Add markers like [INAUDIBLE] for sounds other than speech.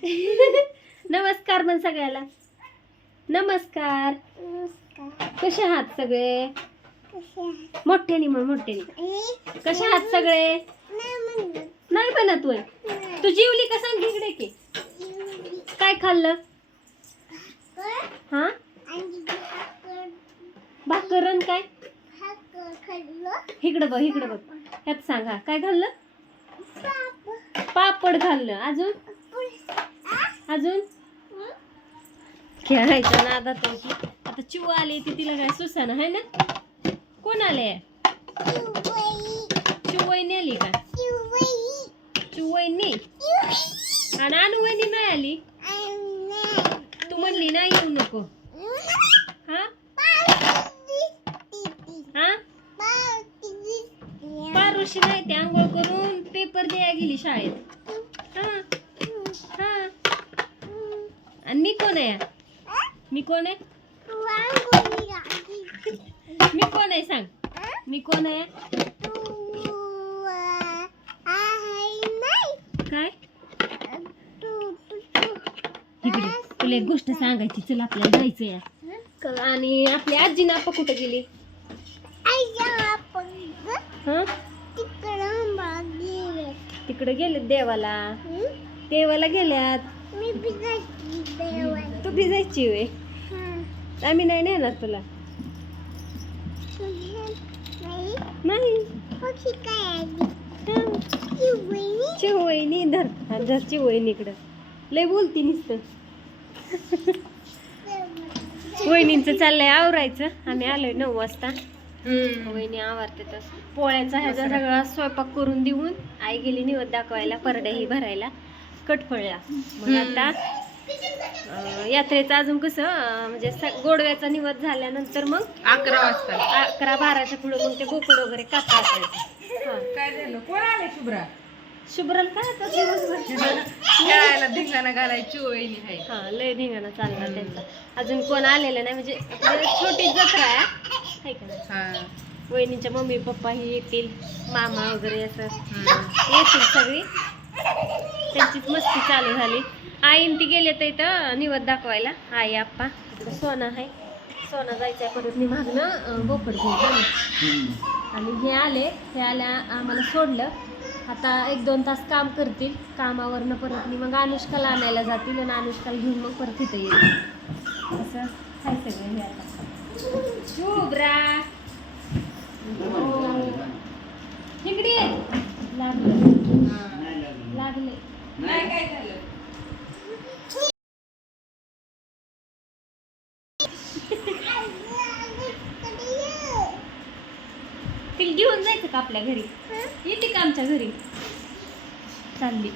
[LAUGHS] नमस्कार म्हण सगळ्याला. नमस्कार. कसे आहात सगळे? मोठ्यानी म्हण मोठ्यानी. कसे आहात सगळे? नाही बनत वय तू जेवली का सांग इकडे की? काय खाल्लं? हा? भाकरण काय? इकडं बघ इकडं बघ. ह्यात सांग काय खाल्लं? पापड खाल्लं. अजून? अजून? खेळायचं ना आता तो आता चिव आली ती तिला काय सुसाना आहे ना? कोण आले चिवईने आली का? चिवईने आणि अनुवईने नाही आली? तू म्हणली ना येऊ नको. हा? हा? पारुशी नाही ते आंघोळ करून पेपर द्यायला गेली शाळेत हा हा आणि मी कोण आहे? मी कोण आहे? मी कोण आहे सांग? मी कोण आहे? काय? इकडे तुला एक गोष्ट सांगायची चल आपल्याला जायचंय. आणि आपली आजी ना आपा कुठे गेली? हा? तिकडे गेले देवाला. देवाला गेल्यात. तू बी जायची वे आम्ही नाही नेणार तुला. नाही. चिवईनी धर. हा, धर चिवईनी इकडं. लय बोलती नुसतं. वहिनींचं चाललंय आवरायचं. आम्ही आलोय नऊ वाजता. वहिनी आवरते तर पोळ्याचा ह्याचा सगळा स्वयंपाक करून देऊन आई गेली निवड दाखवायला परड्या ही भरायला कटफळला मग आता यात्रेचं अजून कसं म्हणजे स- गोडव्याचा निवड झाल्यानंतर मग अकरा वाजता. अकरा बाराच्या पुढे मग ते बोकड वगैरे कापा असायचं. हा. काय झालं? कोण आले शुभ्रा? शुभ्रल काय खेळायला धिंगाणा घालायची वहिनी आहे. हा लय धिंगाणा चालला त्यांचा. अजून कोण आलेलं नाही म्हणजे छोटी जत्रा आहे. का? हा. वहिनीच्या मम्मी पप्पा ही येतील मामा वगैरे असं. येतील सगळी. त्यांचीच मस्ती चालू झाली. आईन ती गेले तर इथं निवड दाखवायला. आई आप्पा सोना आहे. सोना जायचं आहे परत मी मागणं बोकड घेऊन. आणि हे आले हे आल्या आम्हाला सोडलं. आता एक दोन तास काम करतील. कामावरनं परत मी मग अनुष्काला आणायला जातील आणि अनुष्काला घेऊन मग परत इथं येईल असं आहे सगळं हे आता. शुभ्रा! नाही काय झालं? तिला घेऊन जायचं का आपल्या घरी? येते का आमच्या घरी? चालली.